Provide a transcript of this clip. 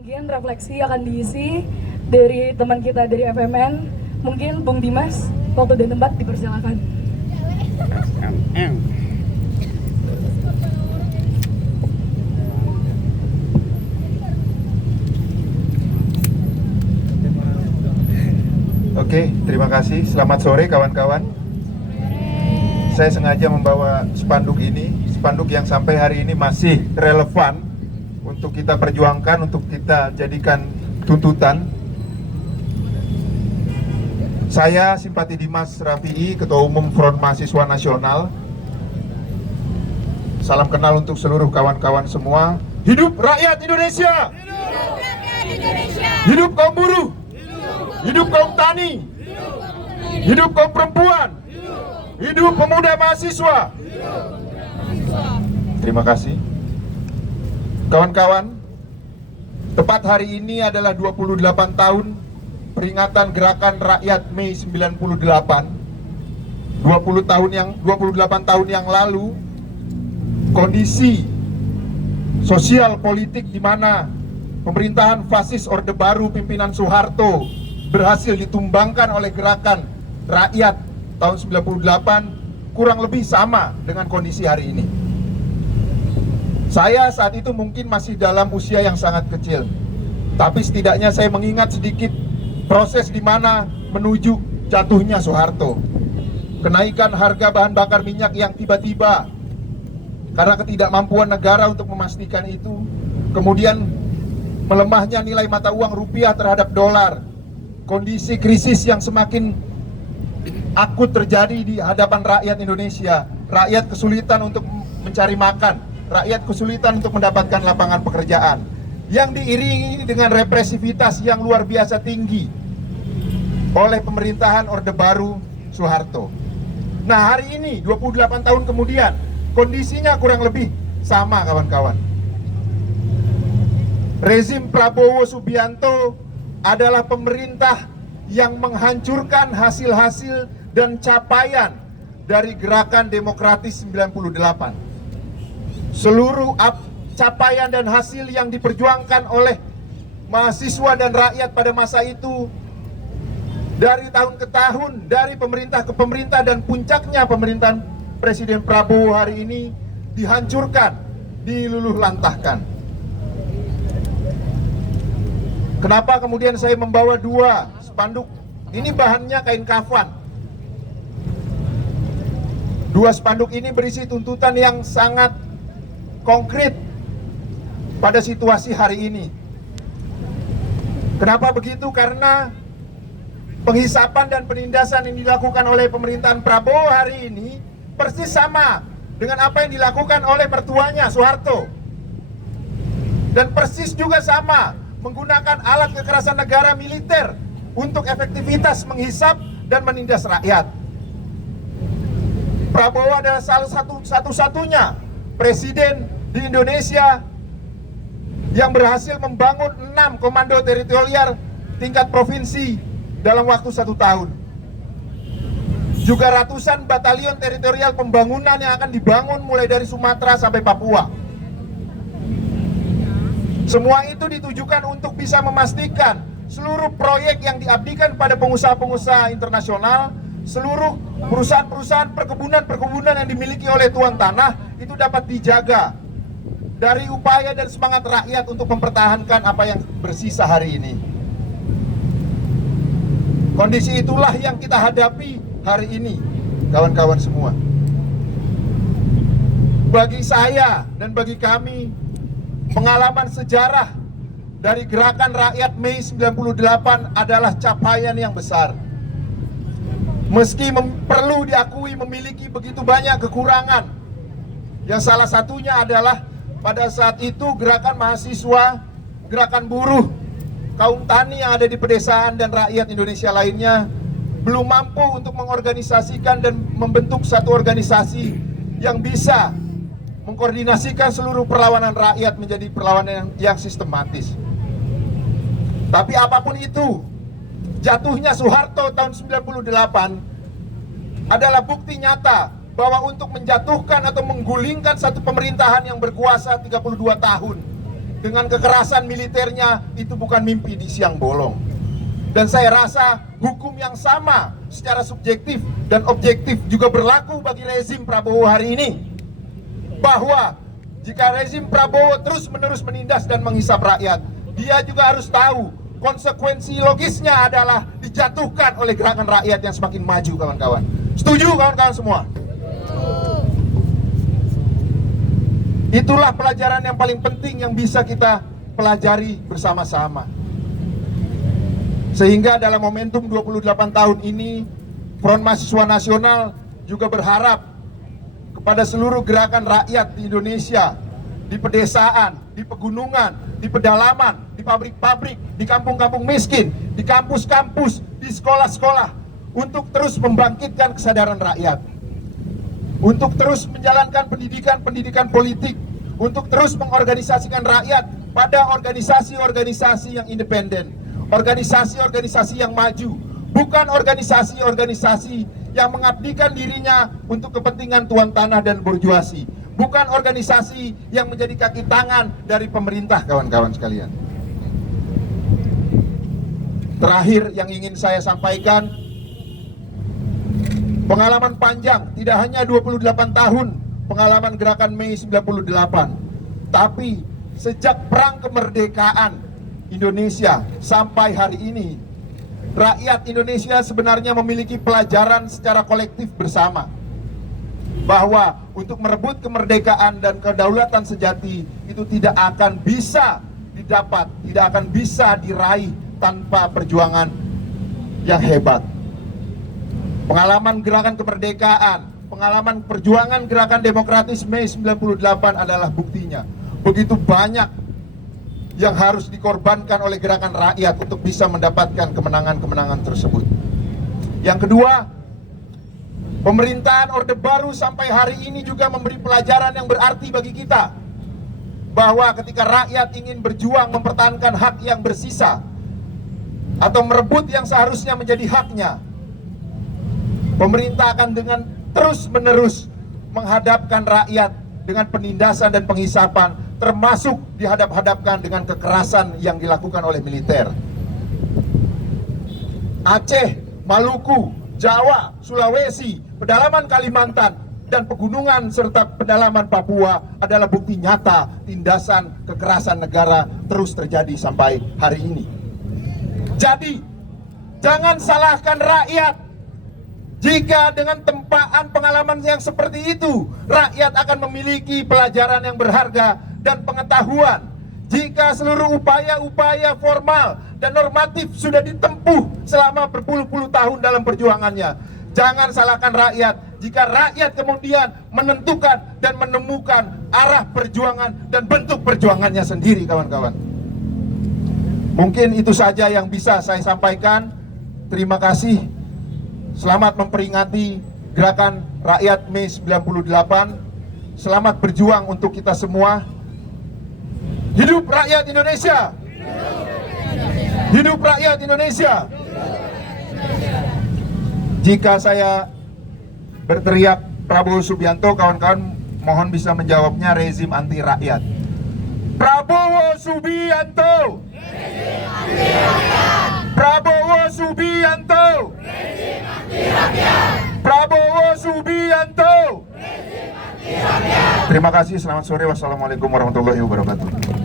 Mungkin refleksi akan diisi dari teman kita dari FMN. Mungkin Bung Dimas, waktu dan tempat dipersilakan. Oke, terima kasih. Selamat sore kawan-kawan. Saya sengaja membawa spanduk ini, spanduk yang sampai hari ini masih relevan untuk kita perjuangkan, untuk kita jadikan tuntutan. Saya Simpati Dimas Rafi'i, Ketua Umum Front Mahasiswa Nasional. Salam kenal untuk seluruh kawan-kawan semua. Hidup rakyat Indonesia! Hidup rakyat Indonesia! Hidup kaum buruh! Hidup kaum tani! Hidup kaum perempuan! Hidup pemuda mahasiswa! Terima kasih. Kawan-kawan, tepat hari ini adalah 28 tahun peringatan Gerakan Rakyat Mei 98. 28 tahun yang lalu, kondisi sosial politik di mana pemerintahan fasis Orde Baru pimpinan Soeharto berhasil ditumbangkan oleh Gerakan Rakyat tahun 98 kurang lebih sama dengan kondisi hari ini. Saya saat itu mungkin masih dalam usia yang sangat kecil, tapi setidaknya saya mengingat sedikit proses di mana menuju jatuhnya Soeharto. Kenaikan harga bahan bakar minyak yang tiba-tiba karena ketidakmampuan negara untuk memastikan itu. Kemudian melemahnya nilai mata uang rupiah terhadap dolar. Kondisi krisis yang semakin akut terjadi di hadapan rakyat Indonesia. Rakyat kesulitan untuk mencari makan, rakyat kesulitan untuk mendapatkan lapangan pekerjaan, yang diiringi dengan represivitas yang luar biasa tinggi oleh pemerintahan Orde Baru Soeharto. Nah, hari ini 28 tahun kemudian kondisinya kurang lebih sama, kawan-kawan. Rezim Prabowo Subianto adalah pemerintah yang menghancurkan hasil-hasil dan capaian dari Gerakan Demokratis 98. Seluruh capaian dan hasil yang diperjuangkan oleh mahasiswa dan rakyat pada masa itu, dari tahun ke tahun, dari pemerintah ke pemerintah, dan puncaknya pemerintahan Presiden Prabowo hari ini dihancurkan, diluluhlantahkan. Kenapa kemudian saya membawa dua spanduk? Ini bahannya kain kafan. Dua spanduk ini berisi tuntutan yang sangat konkret pada situasi hari ini. Kenapa begitu? Karena penghisapan dan penindasan yang dilakukan oleh pemerintahan Prabowo hari ini persis sama dengan apa yang dilakukan oleh mertuanya Soeharto. Dan persis juga sama, menggunakan alat kekerasan negara militer untuk efektivitas menghisap dan menindas rakyat. Prabowo adalah salah satu-satunya presiden di Indonesia yang berhasil membangun 6 komando teritorial tingkat provinsi dalam waktu 1 tahun. Juga ratusan batalion teritorial pembangunan yang akan dibangun mulai dari Sumatera sampai Papua. Semua itu ditujukan untuk bisa memastikan seluruh proyek yang diabdikan pada pengusaha-pengusaha internasional, seluruh perusahaan-perusahaan perkebunan yang dimiliki oleh tuan tanah itu dapat dijaga dari upaya dan semangat rakyat untuk mempertahankan apa yang bersisa hari ini. Kondisi itulah yang kita hadapi hari ini, kawan-kawan semua. Bagi saya dan bagi kami, pengalaman sejarah dari Gerakan Rakyat Mei 98 adalah capaian yang besar. Meski perlu diakui memiliki begitu banyak kekurangan, yang salah satunya adalah pada saat itu gerakan mahasiswa, gerakan buruh, kaum tani yang ada di pedesaan dan rakyat Indonesia lainnya belum mampu untuk mengorganisasikan dan membentuk satu organisasi yang bisa mengkoordinasikan seluruh perlawanan rakyat menjadi perlawanan yang sistematis. Tapi apapun itu, jatuhnya Soeharto tahun 98 adalah bukti nyata bahwa untuk menjatuhkan atau menggulingkan satu pemerintahan yang berkuasa 32 tahun dengan kekerasan militernya itu bukan mimpi di siang bolong. Dan saya rasa hukum yang sama secara subjektif dan objektif juga berlaku bagi rezim Prabowo hari ini. Bahwa jika rezim Prabowo terus-menerus menindas dan menghisap rakyat, dia juga harus tahu konsekuensi logisnya adalah dijatuhkan oleh gerakan rakyat yang semakin maju, kawan-kawan. Setuju kawan-kawan semua? Itulah pelajaran yang paling penting yang bisa kita pelajari bersama-sama. Sehingga dalam momentum 28 tahun ini, Front Mahasiswa Nasional juga berharap kepada seluruh gerakan rakyat di Indonesia, di pedesaan, di pegunungan, di pedalaman, di pabrik-pabrik, di kampung-kampung miskin, di kampus-kampus, di sekolah-sekolah, untuk terus membangkitkan kesadaran rakyat, untuk terus menjalankan pendidikan politik, untuk terus mengorganisasikan rakyat pada organisasi-organisasi yang independen, organisasi-organisasi yang maju, bukan organisasi-organisasi yang mengabdikan dirinya untuk kepentingan tuan tanah dan borjuasi, bukan organisasi yang menjadi kaki tangan dari pemerintah, kawan-kawan sekalian. Terakhir yang ingin saya sampaikan, pengalaman panjang, tidak hanya 28 tahun pengalaman gerakan Mei 98, tapi sejak perang kemerdekaan Indonesia sampai hari ini, rakyat Indonesia sebenarnya memiliki pelajaran secara kolektif bersama, bahwa untuk merebut kemerdekaan dan kedaulatan sejati itu tidak akan bisa didapat, tidak akan bisa diraih tanpa perjuangan yang hebat. Pengalaman gerakan kemerdekaan, pengalaman perjuangan gerakan demokratis Mei 98 adalah buktinya. Begitu banyak yang harus dikorbankan oleh gerakan rakyat untuk bisa mendapatkan kemenangan-kemenangan tersebut. Yang kedua, pemerintahan Orde Baru sampai hari ini juga memberi pelajaran yang berarti bagi kita, bahwa ketika rakyat ingin berjuang mempertahankan hak yang bersisa atau merebut yang seharusnya menjadi haknya, pemerintah akan dengan terus-menerus menghadapkan rakyat dengan penindasan dan penghisapan, termasuk dihadap-hadapkan dengan kekerasan yang dilakukan oleh militer. Aceh, Maluku, Jawa, Sulawesi, pedalaman Kalimantan, dan pegunungan serta pedalaman Papua adalah bukti nyata tindasan kekerasan negara terus terjadi sampai hari ini. Jadi, jangan salahkan rakyat. Jika dengan tempaan pengalaman yang seperti itu, rakyat akan memiliki pelajaran yang berharga dan pengetahuan. Jika seluruh upaya-upaya formal dan normatif sudah ditempuh selama berpuluh-puluh tahun dalam perjuangannya, jangan salahkan rakyat jika rakyat kemudian menentukan dan menemukan arah perjuangan dan bentuk perjuangannya sendiri, kawan-kawan. Mungkin itu saja yang bisa saya sampaikan. Terima kasih. Selamat memperingati gerakan rakyat Mei 98. Selamat berjuang untuk kita semua. Hidup rakyat Indonesia. Hidup rakyat Indonesia. Jika saya berteriak Prabowo Subianto, kawan-kawan mohon bisa menjawabnya rezim anti rakyat. Prabowo Subianto. Rezim anti rakyat. Prabowo Subianto. Rezim anti rakyat. Prabowo Subianto. Rezim anti rakyat. Terima kasih, selamat sore. Wassalamualaikum warahmatullahi wabarakatuh.